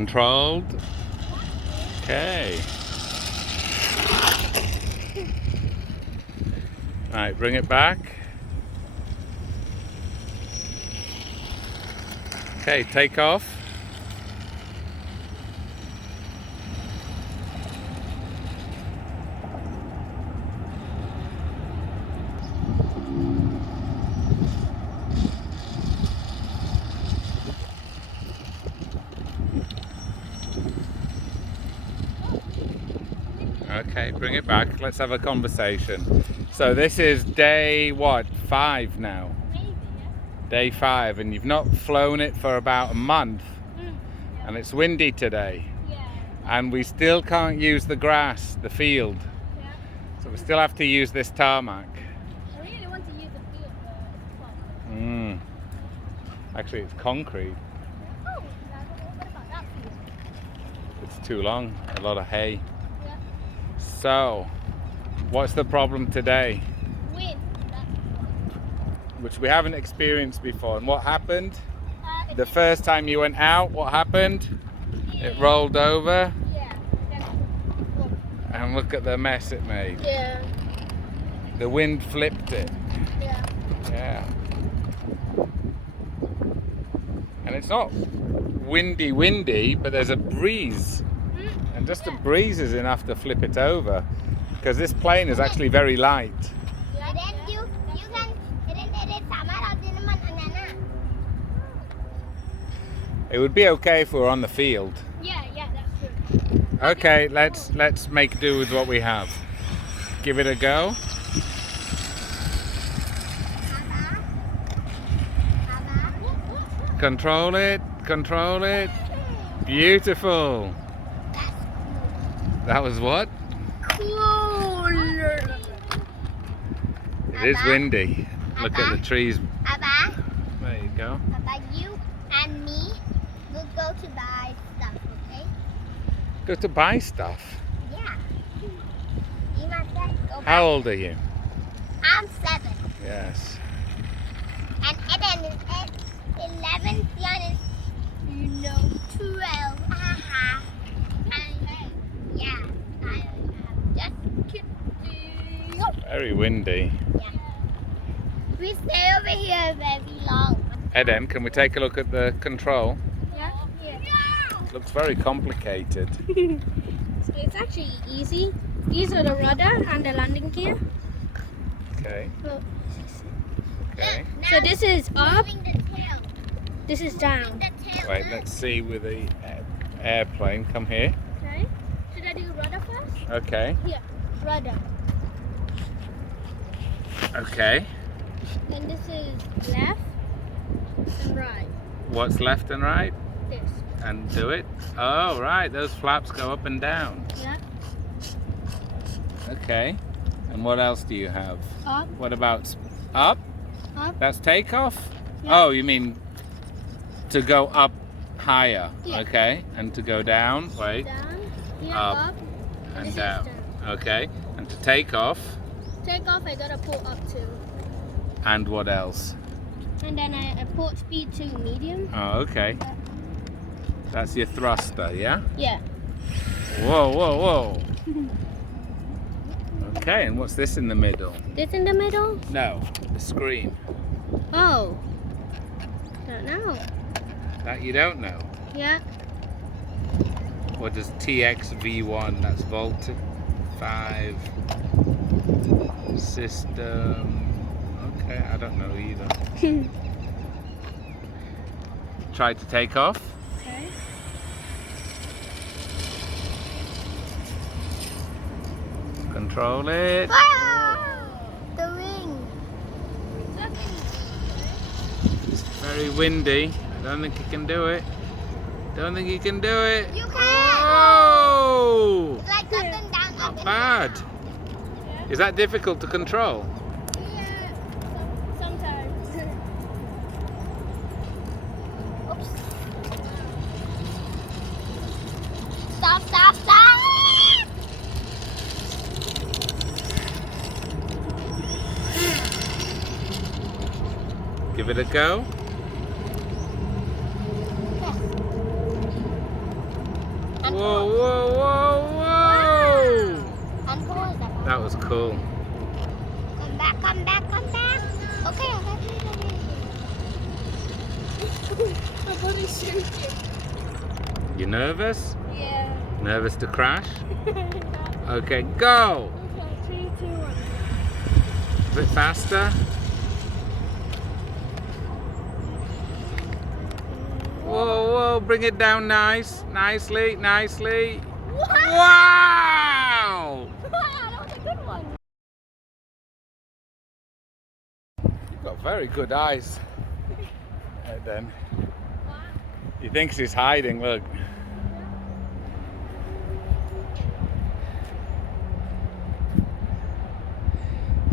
Controlled. Okay. Right, bring it back. Okay, take off. Okay, bring it back. Let's have a conversation. So this is day what? 5 now. Maybe, Day 5, and you've not flown it for about a month, and it's windy today, yeah. and we still can't use the grass, the field, Yeah. so we still have to use this tarmac. I really want to use the field, but it's fun. Actually, it's concrete. Oh, what about that field? It's too long. A lot of hay. Yeah. So, what's the problem today? Wind. Which we haven't experienced before. And what happened? It's The first time you went out, what happened? It rolled over, yeah. and look at the mess it made. Yeah. The wind flipped it. Yeah. Yeah. And it's not windy, but there's a breeze. And just a breeze is enough to flip it over. Because this plane is actually very light. It would be okay if we were on the field. Yeah, that's true. Okay, let's make do with what we have. Give it a go. Control it, control it. Beautiful. That was what? Cool. It is windy. Look at the trees. Abba, There you go. Abba, you and me will go to buy stuff, okay? Go to buy stuff. Yeah. You must go buy. How old are you? I'm 7. Yes. And Eden is 11. Fiona is 12. Haha. Yeah. I have just kidding. Very windy. Yeah. We stay over here very long. Eden, can we take a look at the control? Yeah. It looks very complicated. So it's actually easy. These are the rudder and the landing gear. Okay. So, Okay. so this is up, Moving the tail. this is down. The tail. Wait, let's see with the airplane. Come here. Okay. Should I do rudder first? Okay. Here, rudder. Okay. Then this is left and right. What's left and right? This. And do it. Oh, right. Those flaps go up and down. Yeah. Okay. And what else do you have? Up. What about up? Up. That's takeoff? Yeah. Oh, you mean to go up higher. Yeah. Okay. And to go down, wait, Down. Here, Up. up. and This is down. Okay. And to take off, Take off, I gotta pull up too. and what else? And then I put speed to medium. Oh, okay. That's your thruster, yeah? Yeah. Whoa, whoa, whoa. Okay, and what's this in the middle? This in the middle? No, the screen. Oh. Don't know. That you don't know. Yeah. What does TXV1? That's Volt 5 system. Okay, I don't know either. Try to take off. Okay. Control it. Wow! The wing. It's very windy. I don't think you can do it. Don't think you can do it. You can. Oh! Like up and down, up Not and bad. down. Is that difficult to control? Yeah. Sometimes. Oops. Stop, stop, stop! Give it a go. Whoa, whoa, whoa, whoa! How cool is that? That was cool. Come back, come back, come back. Okay, okay. My body's shaking. You nervous? Yeah. Nervous to crash? Okay, go! Okay, 3, 2, 1. A bit faster. Whoa, whoa, bring it down nicely. Wow! That was a good one. You've got very good eyes. Then he thinks he's hiding, look.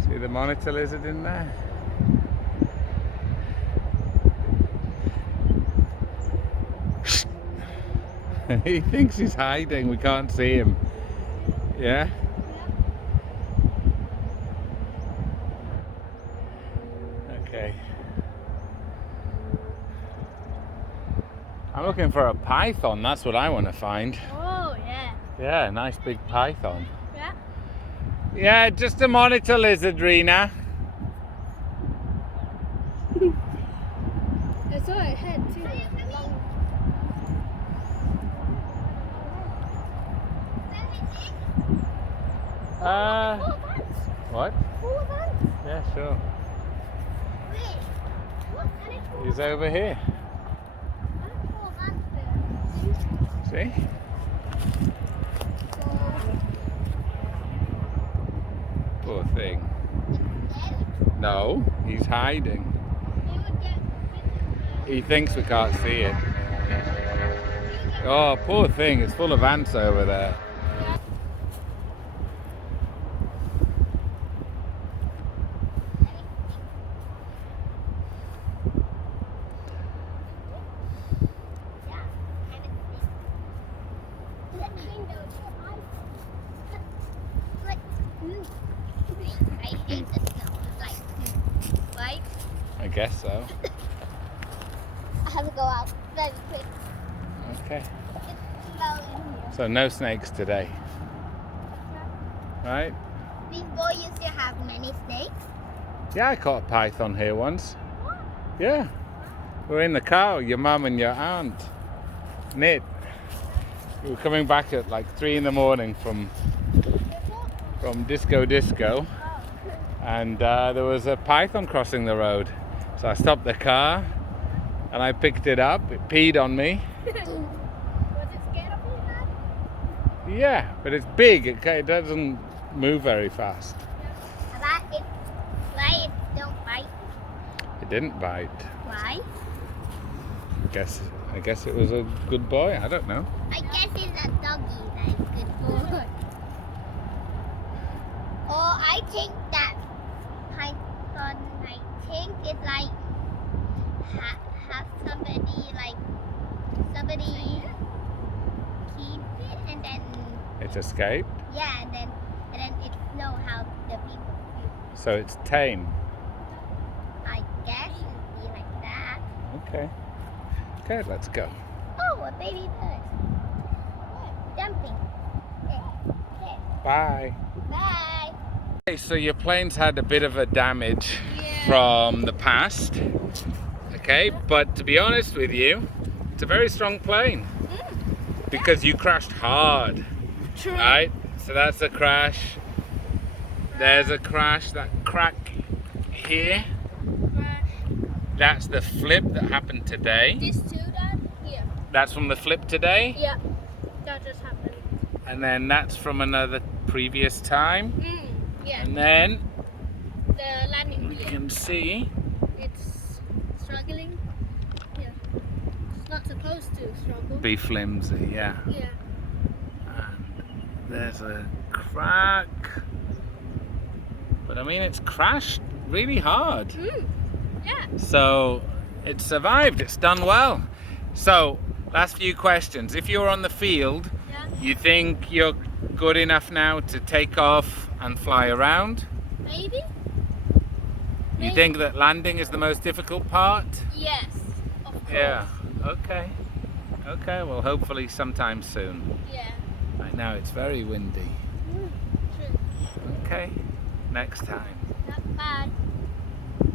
See the monitor lizard in there? He thinks he's hiding, we can't see him. Yeah? Okay. I'm looking for a python, that's what I want to find. Oh, yeah. Yeah, nice big python. Yeah. Yeah, just a monitor lizard, Rena. I saw a head too. What? Yeah, sure. He's over here. See? Poor thing. No, he's hiding. He thinks we can't see it. Oh, poor thing, it's full of ants over there. I hate the smell. Like, right? I guess so. I have to go out very quick. Okay. It's smelling here. So no snakes today. Right? Before you used to have many snakes. Yeah, I caught a python here once. Yeah. We were in the car, your mum and your aunt. Knit. We were coming back at like 3 in the morning from disco. And there was a python crossing the road. So I stopped the car and I picked it up. It peed on me. Was it scared of you, Dad? Yeah, but it's big. It doesn't move very fast. Why it don't bite? It didn't bite. Why? I guess it was a good boy. I don't know. I guess it's a doggy that is good boy. Or I think that python, I think it like have somebody keep it and then It's escaped. yeah and then it know how the people feel. So it's tame. I guess it would be like that. Okay. Okay, let's go. Oh, a baby bird. Jumping. Okay. Bye. Bye. Okay, so your plane's had a bit of a damage Yeah. from the past. Okay, but to be honest with you, it's a very strong plane because you crashed hard, True. right? So that's a crash. There's a crash, that crack here. That's the flip that happened today. This too, Dad? Yeah. That's from the flip today. Yeah. That just happened. And then that's from another previous time. Yeah. And then The landing we gear. can see It's struggling. Yeah. It's not supposed to struggle. be flimsy, yeah. Yeah. And there's a crack. But I mean, it's crashed really hard. Yeah. So it survived, it's done well. So, last few questions. If you're on the field, Yeah. you think you're good enough now to take off and fly around? Maybe? You think that landing is the most difficult part? Yes. Of course. Yeah, okay. Okay, well, hopefully sometime soon. Yeah. Right now it's very windy. True. Okay, next time. Not bad.